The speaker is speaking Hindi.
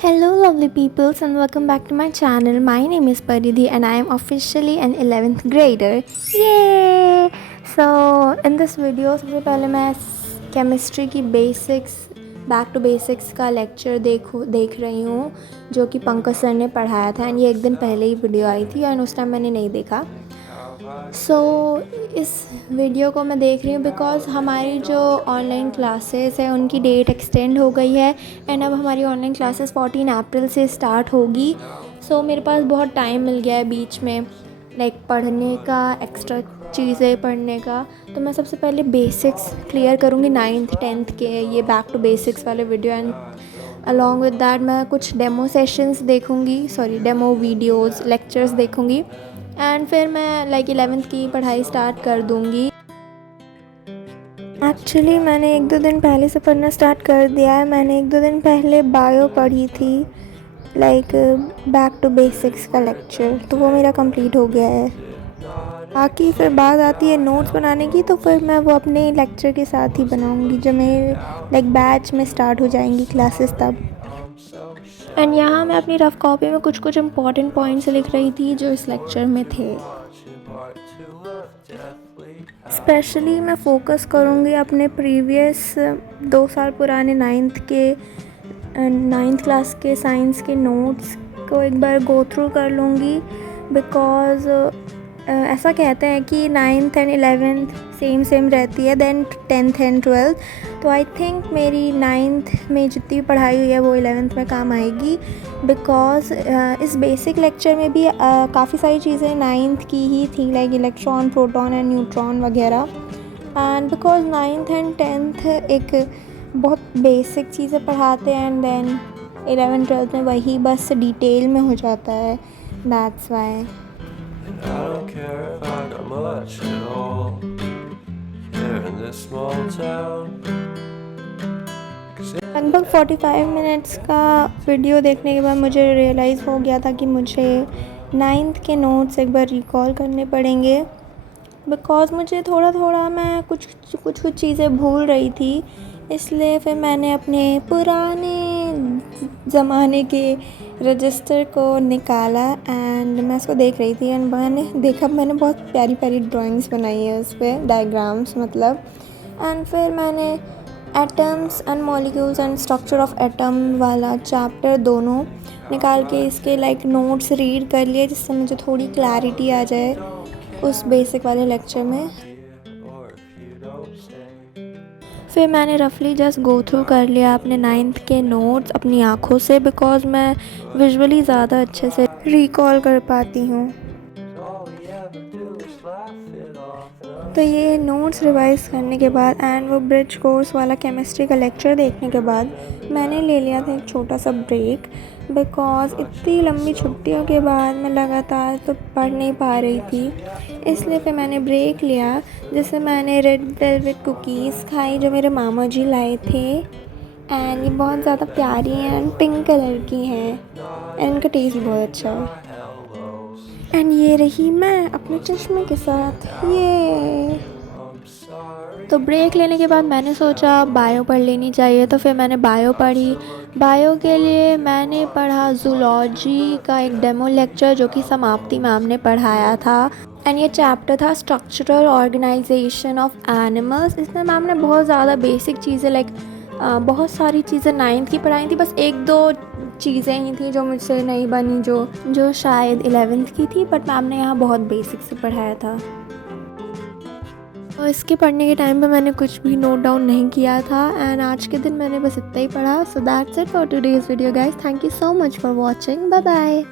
Hello, lovely peoples, and welcome back to my channel. My name is Paridhi, and I am officially an 11th grader. Yay! So, in this video, सबसे पहले मैं केमिस्ट्री की बेसिक्स बैक टू बेसिक्स का लेक्चर देख रही हूँ जो कि पंकज सर ने पढ़ाया था। एंड ये एक दिन पहले ही वीडियो आई थी एंड उस टाइम मैंने नहीं देखा। इस वीडियो को मैं देख रही हूँ बिकॉज़ हमारी जो ऑनलाइन क्लासेस है उनकी डेट एक्सटेंड हो गई है एंड अब हमारी ऑनलाइन क्लासेस 14 अप्रैल से स्टार्ट होगी। मेरे पास बहुत टाइम मिल गया है बीच में पढ़ने का, एक्स्ट्रा चीज़ें पढ़ने का। तो मैं सबसे पहले बेसिक्स क्लियर करूँगी 9th 10th के, ये बैक टू बेसिक्स वाले video. And along with that मैं कुछ डेमो सेशंस देखूँगी, डेमो वीडियोज़ लेक्चर्स देखूँगी एंड फिर मैं 11th की पढ़ाई स्टार्ट कर दूँगी। एक्चुअली मैंने 1-2 दिन पहले से पढ़ना स्टार्ट कर दिया है। मैंने 1-2 दिन पहले बायो पढ़ी थी, बैक टू बेसिक्स का लेक्चर, तो वो मेरा कंप्लीट हो गया है। बाकी फिर बात आती है नोट्स बनाने की, तो फिर मैं वो अपने लेक्चर के साथ ही बनाऊँगी जब मेरे बैच में स्टार्ट हो जाएंगी क्लासेस तब। एंड यहाँ मैं अपनी रफ़ कॉपी में कुछ इम्पॉर्टेंट पॉइंट्स लिख रही थी जो इस लेक्चर में थे। स्पेशली मैं फ़ोकस करूँगी अपने प्रीवियस 2 साल पुराने 9th क्लास के साइंस के नोट्स को एक बार गो थ्रू कर लूँगी बिकॉज़ ऐसा कहते हैं कि 9th एंड 11th सेम रहती है देन 10th एंड 12th। तो आई थिंक मेरी 9th में जितनी पढ़ाई हुई है वो 11th में काम आएगी बिकॉज़ इस बेसिक लेक्चर में भी काफ़ी सारी चीज़ें 9th की ही थी, इलेक्ट्रॉन, प्रोटॉन एंड न्यूट्रॉन वगैरह। And because 9th and 10th एक बहुत बेसिक चीज़ें पढ़ाते हैं एंड देन 11th 12th में वही बस डिटेल में हो जाता है, that's why. I don't care if I got much at all here in this small town. लगभग 45 मिनट्स का वीडियो देखने के बाद मुझे रियलाइज़ हो गया था कि मुझे 9th के नोट्स एक बार रिकॉल करने पड़ेंगे बिकॉज़ मुझे थोड़ा मैं कुछ चीज़ें भूल रही थी। इसलिए फिर मैंने अपने पुराने ज़माने के रजिस्टर को निकाला एंड मैं उसको देख रही थी एंड मैंने बहुत प्यारी ड्राइंग्स बनाई है उस पर, डायग्राम्स मतलब। एंड फिर मैंने atoms and molecules and structure of atom वाला चैप्टर दोनों निकाल के इसके नोट्स रीड कर लिए जिससे मुझे थोड़ी क्लैरिटी आ जाए उस बेसिक वाले लेक्चर में। फिर मैंने रफली जस्ट गो थ्रू कर लिया अपने 9th के नोट्स अपनी आँखों से बिकॉज़ मैं विजुअली ज़्यादा अच्छे से रिकॉल कर पाती हूँ। तो ये नोट्स रिवाइज करने के बाद एंड वो ब्रिज कोर्स वाला केमिस्ट्री का लेक्चर देखने के बाद मैंने ले लिया था एक छोटा सा ब्रेक बिकॉज़ इतनी लंबी छुट्टियों के बाद मैं लगातार तो पढ़ नहीं पा रही थी। इसलिए फिर मैंने ब्रेक लिया जिससे मैंने रेड वेलवेट कुकीज़ खाई जो मेरे मामा जी लाए थे एंड ये बहुत ज़्यादा प्यारी हैं एंड पिंक कलर की हैं एंड इनका टेस्ट भी बहुत अच्छा है। एंड ये रही मैं अपने चश्मे के साथ, ये। तो ब्रेक लेने के बाद मैंने सोचा बायो पढ़ लेनी चाहिए, तो फिर मैंने बायो पढ़ी। बायो के लिए मैंने पढ़ा जूलॉजी का एक डेमो लेक्चर जो कि समाप्ति मैम ने पढ़ाया था एंड ये चैप्टर था स्ट्रक्चरल ऑर्गेनाइजेशन ऑफ एनिमल्स। इसमें मैम ने बहुत ज़्यादा बेसिक चीज़ें बहुत सारी चीज़ें 9th की पढ़ाई थी, बस 1-2 चीज़ें ही थी जो मुझसे नहीं बनी जो शायद 11th की थी, बट मैम ने यहाँ बहुत बेसिक से पढ़ाया था। तो इसके पढ़ने के टाइम पे मैंने कुछ भी नोट डाउन नहीं किया था एंड आज के दिन मैंने बस इतना ही पढ़ा। So that's it for today's video guys, thank you so much for watching, bye bye.